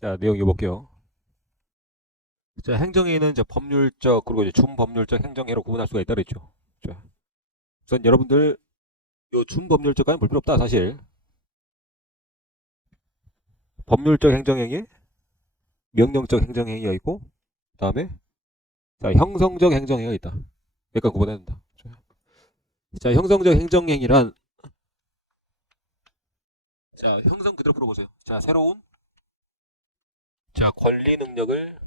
자, 내용 읽어볼게요. 자, 행정행위는 이제 법률적 그리고 이제 준법률적 행정행위로 구분할 수가 있다 그랬죠. 자, 우선 여러분들 요 준법률적까지 볼 필요 없다 사실. 법률적 행정행위, 명령적 행정행위가 있고, 그다음에 자 형성적 행정행위가 있다. 여기까지 구분해야 된다. 자, 형성적 행정행위란 자 형성 그대로 풀어보세요. 자, 새로운 자 권리 능력을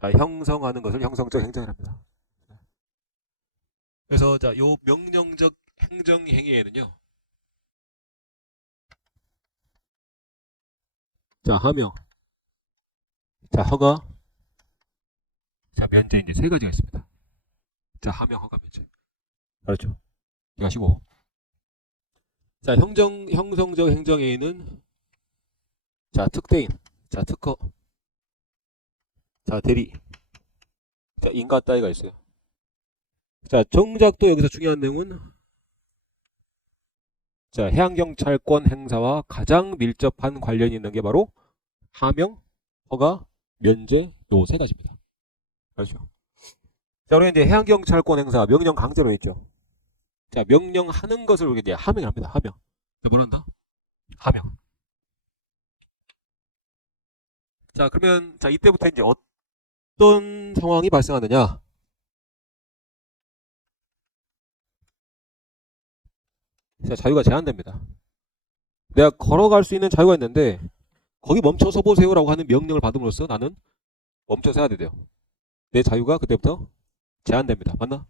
자 형성하는 것을 형성적 행정이랍니다. 그래서 자 요 명령적 행정행위에는요. 자, 하명, 자 허가, 자 면제 이제 세 가지가 있습니다. 자, 하명, 허가, 면제. 그렇죠. 이해하시고. 자, 형성적 행정행위는 자 특대인, 자 특허, 자 대리, 자 인가 따위가 있어요. 자, 정작 또 여기서 중요한 내용은 자 해양경찰권 행사와 가장 밀접한 관련이 있는 게 바로 하명, 허가, 면제 요 세 가지입니다. 그렇죠. 자, 우리가 이제 해양경찰권 행사 명령 강제로 했죠. 자, 명령하는 것을 우리가 이제 하명을 합니다. 하명. 자, 뭐라 한다? 하명. 자, 그러면 자 이때부터 이제 어떤 상황이 발생하느냐? 자, 자유가 제한됩니다. 내가 걸어갈 수 있는 자유가 있는데 거기 멈춰서 보세요라고 하는 명령을 받음으로써 나는 멈춰서 해야 돼요. 내 자유가 그때부터 제한됩니다. 맞나?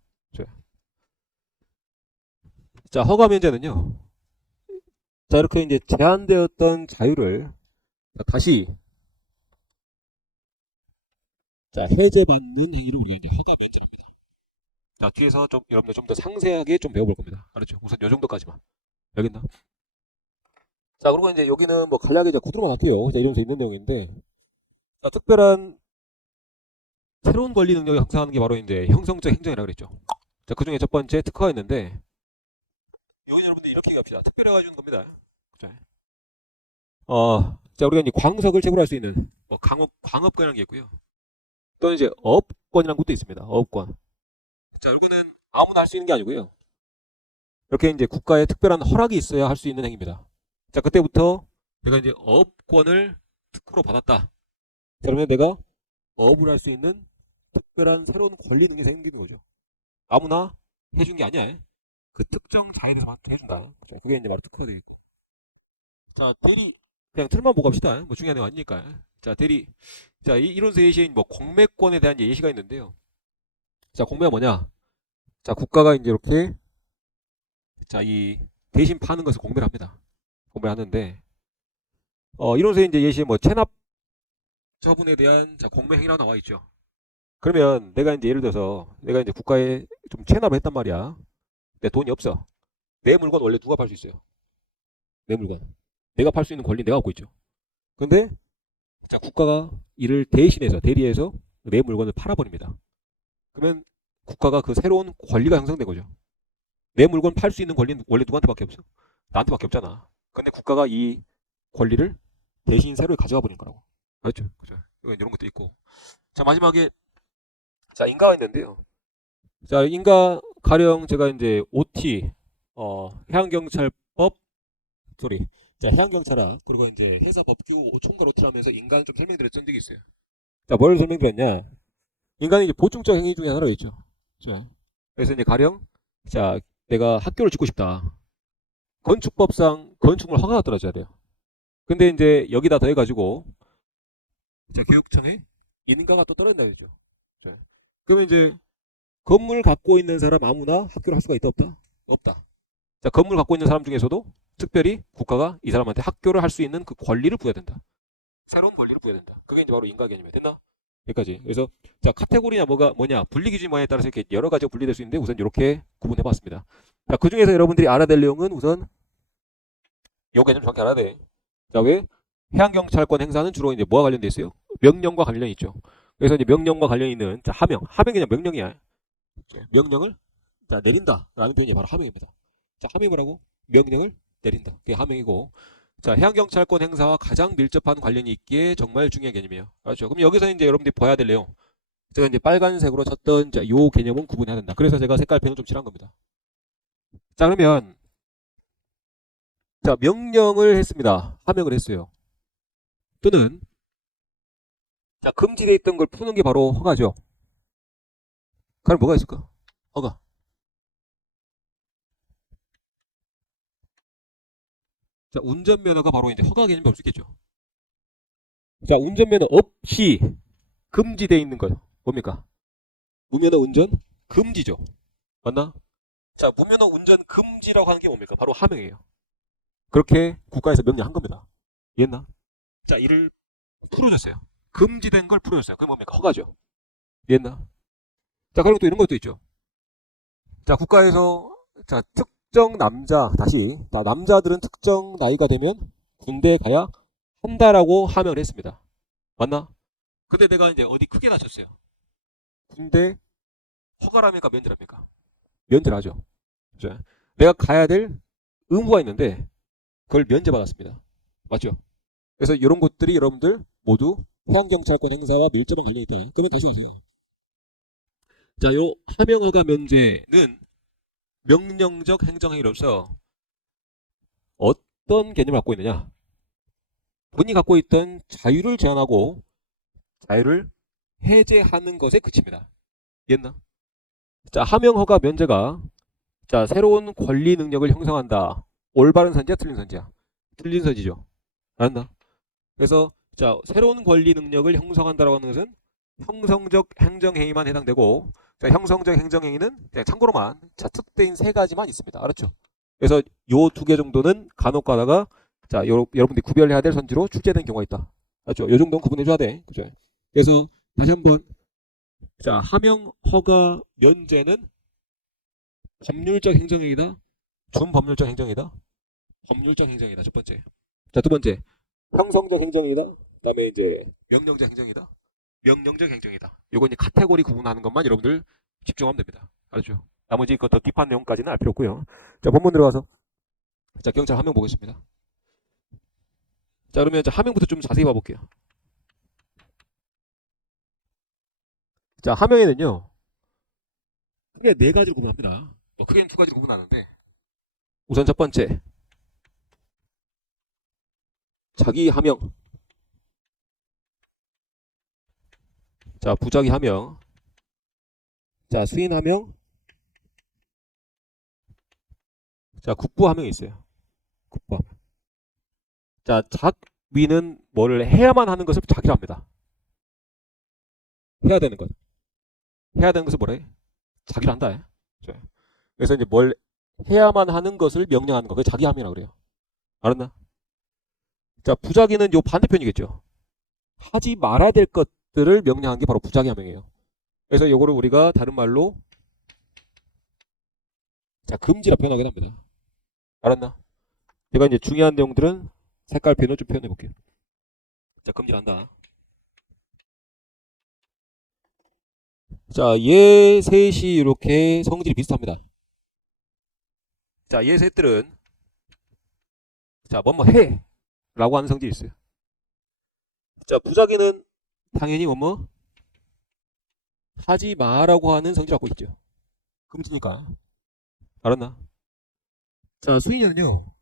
자, 허가 면제는요. 자, 이렇게 이제 제한되었던 자유를 다시 자 해제받는 행위를 우리가 이제 허가 면제합니다. 자, 뒤에서 좀 여러분들 좀 더 상세하게 좀 배워볼 겁니다. 알았죠? 우선 요 정도까지만. 여기 있나? 자, 그리고 이제 여기는 뭐 간략하게 이제 구두로만 할게요. 자, 이러면서 있는 내용인데, 자, 특별한 새로운 권리 능력을 형성하는 게 바로 이제 형성적 행정이라고 그랬죠. 자, 그 중에 첫 번째 특허가 있는데, 여기 여러분들 이렇게 얘기합시다. 특별해가지고 겁니다. 자, 자, 우리가 이제 광석을 채굴할 수 있는 뭐 광업권이라는 게 있고요. 또는 이제 업권이라는 것도 있습니다. 업권. 자, 이거는 아무나 할 수 있는 게 아니고요. 이렇게 이제 국가의 특별한 허락이 있어야 할 수 있는 행위입니다. 자, 그때부터 내가 이제 업권을 특허로 받았다. 그러면 내가 업을 할 수 있는 특별한 새로운 권리 능력이 생기는 거죠. 아무나 해준 게 아니야. 그 특정 자인에서만 해준다. 자, 그게 이제 바로 특허가 되겠고. 자, 대리. 그냥 틀만 보고 갑시다. 뭐 중요한 거 아니니까. 자, 대리. 자, 이론서 예시인 뭐 공매권에 대한 예시가 있는데요. 자, 공매가 뭐냐? 자, 국가가 이제 이렇게 자, 이 대신 파는 것을 공매를 합니다. 공매하는데 이론서 이제 예시에 뭐 체납 처분에 대한 자, 공매 행위라고 나와 있죠. 그러면 내가 이제 예를 들어서 내가 이제 국가에 좀 체납을 했단 말이야. 내 돈이 없어. 내 물건 원래 누가 팔 수 있어요? 내 물건. 내가 팔 수 있는 권리 내가 갖고 있죠. 근데 자, 국가가 이를 대신해서 대리해서 내 물건을 팔아버립니다. 그러면 국가가 그 새로운 권리가 형성된 거죠. 내 물건 팔 수 있는 권리는 원래 누구한테밖에 없어? 나한테밖에 없잖아. 근데 국가가 이 권리를 대신 새로 가져가 버린 거라고. 그렇죠. 그죠. 이런 것도 있고. 자, 마지막에 자, 인가가 있는데요. 자, 인가 가령 제가 이제 OT 해양경찰법 소리. 자, 해양경찰학 그리고 이제 회사법규 총괄 OT를 하면서 인간을 좀 설명드렸던 적이 있어요. 자, 뭘 설명드렸냐? 인간이 이제 보충적 행위 중에 하나가 있죠. 자, 그래서 이제 가령 자, 내가 학교를 짓고 싶다. 건축법상 건축물 허가가 떨어져야 돼요. 근데 이제 여기다 더해가지고 자, 교육청에 인가가 또 떨어진다 그랬죠. 자, 그러면 이제 건물 갖고 있는 사람 아무나 학교를 할 수가 있다 없다? 없다. 자, 건물 갖고 있는 사람 중에서도 특별히 국가가 이 사람한테 학교를 할 수 있는 그 권리를 부여야 된다. 새로운 권리를 부여야 된다. 그게 이제 바로 인가 개념이 됐나? 여기까지. 그래서 자, 카테고리냐 뭐냐 분리 기준이 뭐냐에 따라서 이렇게 여러 가지가 분리될 수 있는데 우선 이렇게 구분해봤습니다. 자, 그 중에서 여러분들이 알아야 될 내용은 우선 요 개념 정확히 알아야 돼. 자, 왜 해양경찰권 행사는 주로 이제 뭐와 관련돼 있어요? 명령과 관련이 있죠. 그래서 이제 명령과 관련이 있는 자, 하명이 그냥 명령이야. 명령을 자, 내린다라는 표현이 바로 하명입니다. 자, 하명이 뭐라고? 명령을 내린다. 그게 하명이고. 자, 해양경찰권 행사와 가장 밀접한 관련이 있기에 정말 중요한 개념이에요. 알았죠? 그럼 여기서 이제 여러분들이 봐야 될 내용. 제가 이제 빨간색으로 쳤던 자, 요 개념은 구분해야 된다. 그래서 제가 색깔펜을 좀 칠한 겁니다. 자, 그러면 자, 명령을 했습니다. 하명을 했어요. 또는 자, 금지되어 있던 걸 푸는 게 바로 허가죠. 그럼 뭐가 있을까? 허가. 자, 운전면허가 바로 이제 허가 개념이 없을 수 있겠죠. 자, 운전면허 없이 금지되어 있는 것 뭡니까? 무면허 운전 금지죠. 맞나? 자, 무면허 운전 금지라고 하는 게 뭡니까? 바로 하명이에요. 그렇게 국가에서 명령한 겁니다. 이해했나? 자, 이를 풀어줬어요. 금지된 걸 풀어줬어요. 그게 뭡니까? 허가죠. 이해했나? 자, 그리고 또 이런 것도 있죠. 자, 국가에서 자, 특정 남자 다시 자, 남자들은 특정 나이가 되면 군대에 가야 한다라고 하명을 했습니다. 맞나? 근데 내가 이제 어디 크게 다쳤어요. 군대 허가랍니까 면제랍니까? 면제라죠. 그죠? 내가 가야 될 의무가 있는데 그걸 면제받았습니다. 맞죠? 그래서 이런 것들이 여러분들 모두 해양경찰권 행사와 밀접한 관련이 있다. 그러면 다시 하세요. 자, 요 하명허가 면제는 명령적 행정행위로서 어떤 개념을 갖고 있느냐? 본인이 갖고 있던 자유를 제한하고 자유를 해제하는 것에 그칩니다. 이해했나? 자, 하명허가 면제가 자, 새로운 권리 능력을 형성한다. 올바른 선지야, 틀린 선지야? 틀린 선지죠. 알았나? 그래서 자, 새로운 권리 능력을 형성한다라고 하는 것은 형성적 행정행위만 해당되고 자, 형성적 행정행위는 그냥 참고로만 자, 특대인 세 가지만 있습니다. 알았죠? 그래서 요 두 개 정도는 간혹 가다가 자, 여러분들이 구별해야 될 선지로 출제된 경우가 있다. 알았죠? 요 정도는 구분해줘야 돼. 그죠? 그래서 다시 한번 자, 하명 허가 면제는 법률적 행정행위다. 준법률적 행정이다. 법률적 행정이다. 첫 번째. 자, 두 번째. 형성적 행정이다. 그다음에 이제 명령적 행정이다. 명령적 행정이다. 요거 이제 카테고리 구분하는 것만 여러분들 집중하면 됩니다. 알죠? 나머지 그 더 딥한 내용까지는 알 필요 없고요. 자, 본문 들어가서 자, 경찰 하명 보겠습니다. 자, 그러면 이제 하명부터 좀 자세히 봐볼게요. 자, 하명에는요. 크게 네 가지로 구분합니다. 크게는 두 가지로 구분하는데 우선 첫 번째 자기 하명. 자, 부자기 하명. 자, 수인 하명. 자, 국부 하명이 있어요. 국부 하명. 자, 작위는 뭐를 해야만 하는 것을 자기로 합니다. 해야 되는 것. 해야 되는 것을 뭐래? 자기로 한다. 그래서 이제 뭘 해야만 하는 것을 명령하는 거. 그게 자기 하명이라고 그래요. 알았나? 자, 부자기는 요 반대편이겠죠. 하지 말아야 될 것들을 명령한 게 바로 부자기 하명이에요. 그래서 요거를 우리가 다른 말로 자, 금지라 표현하게 합니다. 알았나? 제가 이제 중요한 내용들은 색깔펜으로 좀 표현해 볼게요. 자, 금지한다. 자, 얘 셋이 이렇게 성질이 비슷합니다. 자, 얘 셋들은 자, 뭐뭐 해 라고 하는 성질이 있어요. 자, 부자기는 당연히 뭐뭐 하지 마라고 하는 성질을 갖고 있죠. 금지니까. 알았나? 자, 수인이는요.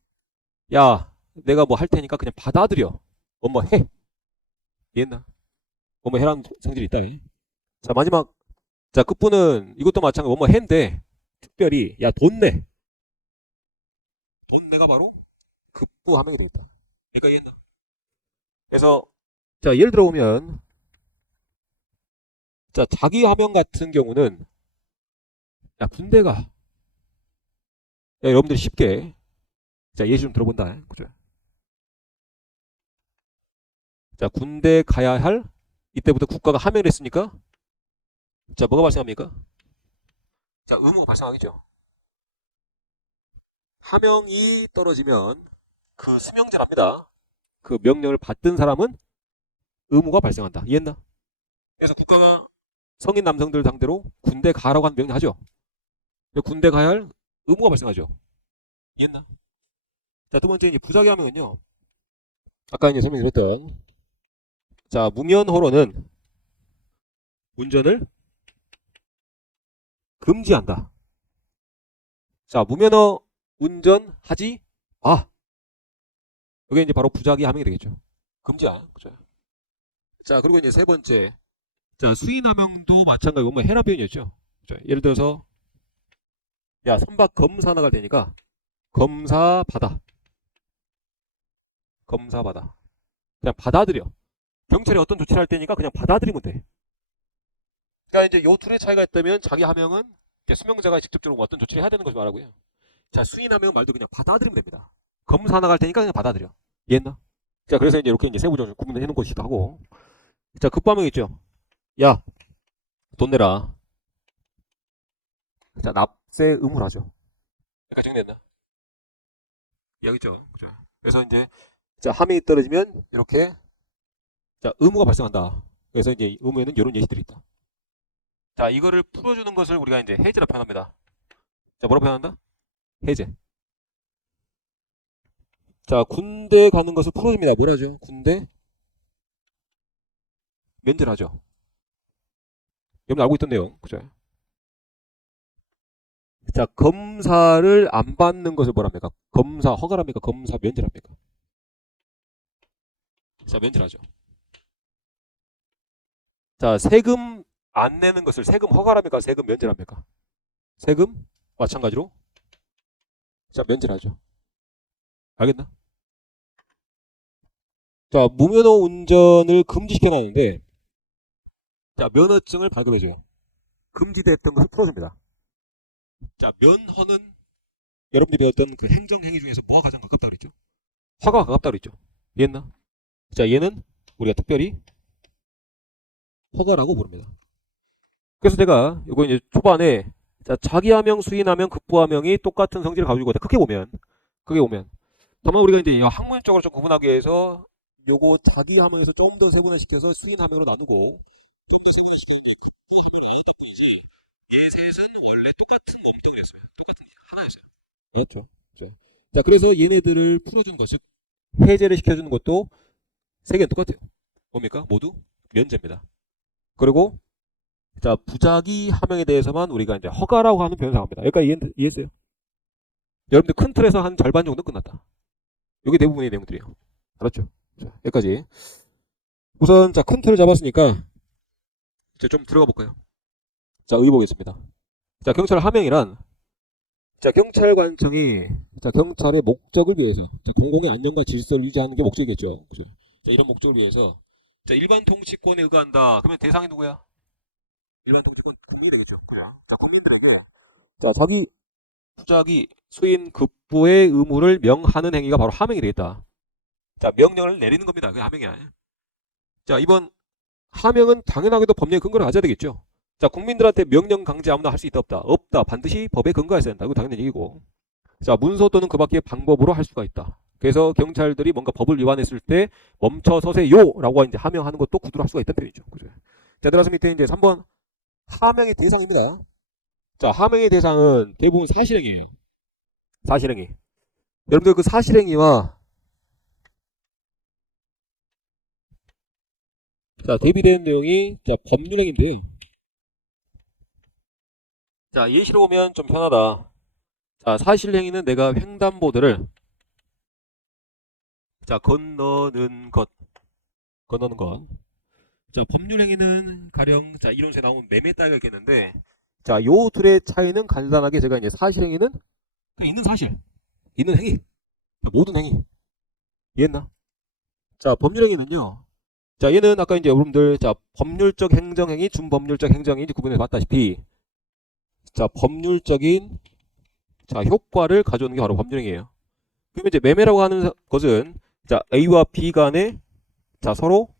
야, 내가 뭐 할 테니까 그냥 받아들여. 뭐뭐 해. 이해했나? 뭐뭐 해라는 성질이 있다. 자, 마지막 자, 끝부는 이것도 마찬가지로 뭐뭐 해인데 특별히 야, 돈 내. 돈 내가 바로 급부 하명이 되겠다. 그러니까 이해했나? 그래서 자, 예를 들어 보면 자, 자기 하명 같은 경우는 야, 군대가 야, 여러분들이 쉽게 자, 예시 좀 들어본다. 그죠? 자, 군대 가야 할 이때부터 국가가 하명을 했으니까 자, 뭐가 발생합니까? 자, 의무가 발생하겠죠. 하명이 떨어지면 그 수명제랍니다. 그 명령을 받던 사람은 의무가 발생한다. 이해했나? 그래서 국가가 성인 남성들 상대로 군대 가라고 하는 명령하죠. 군대 가야 할 의무가 발생하죠. 이해했나? 자, 두 번째 이제 부자기 하명은요. 아까 이제 설명드렸던 자, 무면허로는 운전을 금지한다. 자, 무면허 운전하지 마. 이게 이제 바로 부작위 함용이 되겠죠. 금지야. 그죠? 자, 그리고 이제 세 번째. 자, 수의남용도 마찬가지고 뭐 해라 표현이었죠. 그죠? 예를 들어서 야, 선박 검사 나갈 테니까 검사 받아. 검사 받아. 그냥 받아들여. 경찰이 어떤 조치를 할 때니까 그냥 받아들이면 돼. 그러니까 이제 요 둘의 차이가 있다면 자기 하명은 수명자가 직접적으로 어떤 조치를 해야 되는 것을 말하고요. 자, 수의남용 말도 그냥 받아들이면 됩니다. 검사 나갈 테니까 그냥 받아들여. 이해했나? 자, 그래서 이제 이렇게 이제 세부적으로 구분을 해놓은 것이기도 하고. 자, 급반응 있죠. 야, 돈 내라. 자, 납세 의무를 하죠. 약간 정리됐나? 이야기죠. 그죠? 그래서 이제 자, 함이 떨어지면 이렇게 자, 의무가 발생한다. 그래서 이제 의무에는 이런 예시들이 있다. 자, 이거를 풀어주는 것을 우리가 이제 해제라 표현합니다. 자, 뭐라고 표현한다? 해제. 자, 군대 가는 것을 풀어줍니다. 뭐라죠? 군대 면제를 하죠. 여러분 알고 있던 내용. 그죠? 자, 검사를 안 받는 것을 뭐랍니까? 검사 허가랍니까? 검사 면제랍니까? 자, 면제를 하죠. 자, 세금 안 내는 것을 세금 허가랍니까? 세금 면제랍니까? 세금 마찬가지로 자, 면제를 하죠. 알겠나? 자, 무면허 운전을 금지시켜놨는데 자, 면허증을 발급해줘요. 금지됐던 것을 풀어줍니다. 자, 면허는 여러분들이 배웠던 그 행정행위 중에서 뭐가 가장 가깝다 그랬죠? 허가가 가깝다 그랬죠? 이해했나? 자, 얘는 우리가 특별히 허가라고 부릅니다. 그래서 제가 이거 이제 초반에 자, 자기하명, 수인하명, 급부하명이 똑같은 성질을 가지고 있다. 크게 보면 다만 우리가 이제 학문적으로 좀 구분하기 위해서 요거 자기하명에서 좀 더 세분화시켜서 수인하명으로 나누고 좀 더 세분화시켜서 급부하명을 나눴다 뿐이지 얘 셋은 원래 똑같은 몸뚱이였어요. 똑같은 하나였어요. 그렇죠. 자, 그래서 얘네들을 풀어주는 것, 즉 해제를 시켜주는 것도 세 개는 똑같아요. 뭡니까? 모두 면제입니다. 그리고 자, 부작위 함명에 대해서만 우리가 이제 허가라고 하는 표현을 사용합니다. 여기까지 이해했어요? 여러분들 큰 틀에서 한 절반 정도 끝났다. 이게 대부분의 내용들이에요. 알았죠? 자, 여기까지. 우선 자, 큰 틀을 잡았으니까 이제 좀 들어가 볼까요? 자, 의보겠습니다. 자, 경찰 함명이란 자, 경찰관청이 자, 경찰의 목적을 위해서 자, 공공의 안녕과 질서를 유지하는 게 목적이겠죠. 그죠? 자, 이런 목적을 위해서 자, 일반 통치권에 의거한다. 그러면 대상이 누구야? 일반 통치권 국민이 되겠죠. 그죠? 자, 국민들에게 자, 자기 부작위 수인 급부의 의무를 명하는 행위가 바로 함명이 되겠다. 자, 명령을 내리는 겁니다. 그게 함명이야. 자, 이번 함명은 당연하게도 법령에 근거를 가져야 되겠죠. 자, 국민들한테 명령 강제 아무나 할 수 있다 없다? 없다. 반드시 법에 근거해야 된다. 이거 당연한 얘기고. 자, 문서 또는 그 밖의 방법으로 할 수가 있다. 그래서 경찰들이 뭔가 법을 위반했을 때 멈춰 서세요라고 이제 하명하는 것도 구두로 할 수가 있다는 표현이죠. 그죠? 자, 따라서 밑에 이제 3번 하명의 대상입니다. 자, 하명의 대상은 대부분 사실행위예요. 사실행위. 여러분들 그 사실행위와 자, 대비되는 내용이 자, 법률행위인데요. 자, 예시로 보면 좀 편하다. 자, 사실행위는 내가 횡단보도를 자, 건너는 것. 자, 법률행위는 가령 자, 이론서에 나오는 매매 따위가 있겠는데 자, 요 둘의 차이는 간단하게 제가 이제 사실행위는 그냥 있는 사실, 있는 행위, 모든 행위. 이해했나? 자, 법률행위는요. 자, 얘는 아까 이제 여러분들 자, 법률적 행정행위, 준법률적 행정행위 구분해 봤다시피 자, 법률적인 자, 효과를 가져오는 게 바로 법률행위예요. 그러면 이제 매매라고 하는 것은 자, A와 B 간에 자, 서로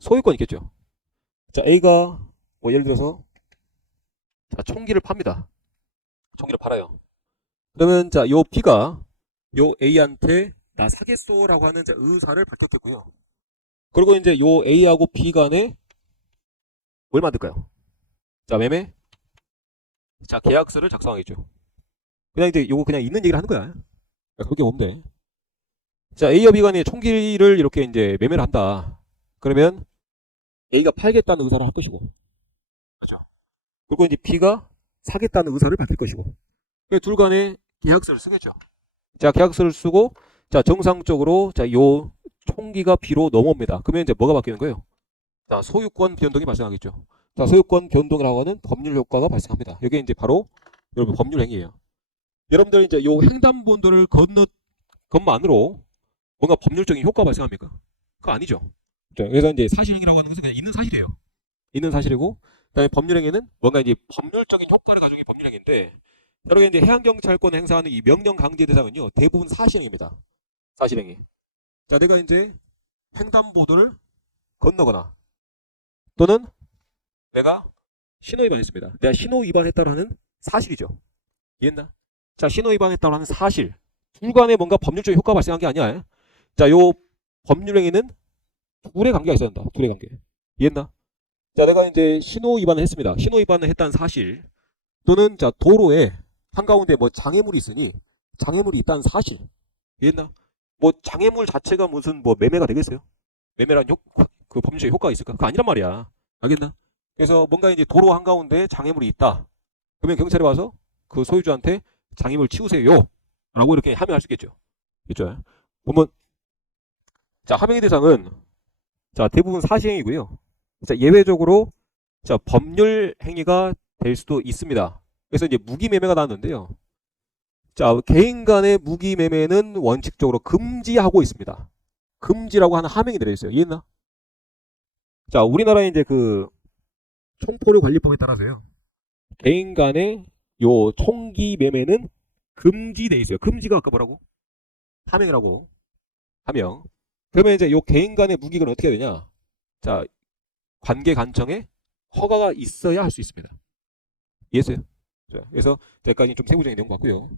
소유권 있겠죠. 자, A가 뭐 예를 들어서 자, 총기를 팝니다. 총기를 팔아요. 그러면 자, 요 B가 요 A한테 나 사겠소라고 하는 자, 의사를 밝혔겠고요. 그리고 이제 요 A하고 B 간에 뭘 만들까요? 자, 매매 자, 계약서를 작성하겠죠. 그냥 이제 요거 그냥 있는 얘기를 하는 거야. 그렇게 보면 돼. 자, A와 B 간에 총기를 이렇게 이제 매매를 한다. 그러면 A가 팔겠다는 의사를 할 것이고, 그리고 이제 B가 사겠다는 의사를 밝힐 것이고, 둘 간에 계약서를 쓰겠죠. 자, 계약서를 쓰고, 자, 정상적으로, 자, 요 총기가 B로 넘어옵니다. 그러면 이제 뭐가 바뀌는 거예요? 자, 소유권 변동이 발생하겠죠. 자, 소유권 변동이라고 하는 법률 효과가 발생합니다. 이게 이제 바로 여러분 법률 행위예요. 여러분들 이제 요 횡단보도를 건너 것만으로 뭔가 법률적인 효과가 발생합니까? 그거 아니죠. 자, 그래서 이제 사실행위라고 하는 것은 그냥 있는 사실이에요. 있는 사실이고, 그다음에 법률행위는 뭔가 이제 법률적인 효과를 가지고 있는 법률행위인데, 여러분 이제 해양경찰권 행사하는 이 명령 강제 대상은요 대부분 사실행위입니다. 사실행위. 자, 내가 이제 횡단보도를 건너거나 또는 내가 신호 위반했습니다. 내가 신호 위반했다고 하는 사실이죠. 이해했나? 자, 신호 위반했다고 하는 사실. 둘 간에 뭔가 법률적인 효과가 발생한 게 아니야. 자, 요 법률행위는 둘의 관계가 있어야 한다. 둘의 관계. 이해했나? 자, 내가 이제 신호 위반을 했습니다. 신호 위반을 했다는 사실. 또는 자, 도로에 한가운데 뭐 장애물이 있으니 장애물이 있다는 사실. 이해했나? 뭐 장애물 자체가 무슨 뭐 매매가 되겠어요? 매매란 그 법률적인 효과가 있을까? 그거 아니란 말이야. 알겠나? 그래서 뭔가 이제 도로 한가운데 장애물이 있다. 그러면 경찰이 와서 그 소유주한테 장애물 치우세요. 라고 이렇게 하면 수 있겠죠. 그렇죠? 보면 자, 함행의 대상은 자, 대부분 사실행위고요. 자, 예외적으로 자, 법률 행위가 될 수도 있습니다. 그래서 이제 무기 매매가 나왔는데요. 자, 개인 간의 무기 매매는 원칙적으로 금지하고 있습니다. 금지라고 하는 함행이 들어있어요. 이해했나? 자, 우리나라의 이제 그 총포류 관리법에 따라서요. 개인 간의 요 총기 매매는 금지돼 있어요. 금지가 아까 뭐라고? 함행이라고. 함행. 그러면 이제 요 개인 간의 무기는 어떻게 해야 되냐? 자, 관계관청에 허가가 있어야 할 수 있습니다. 이해했어요? 자, 그래서 여기까지 좀 세부적인 내용 같고요.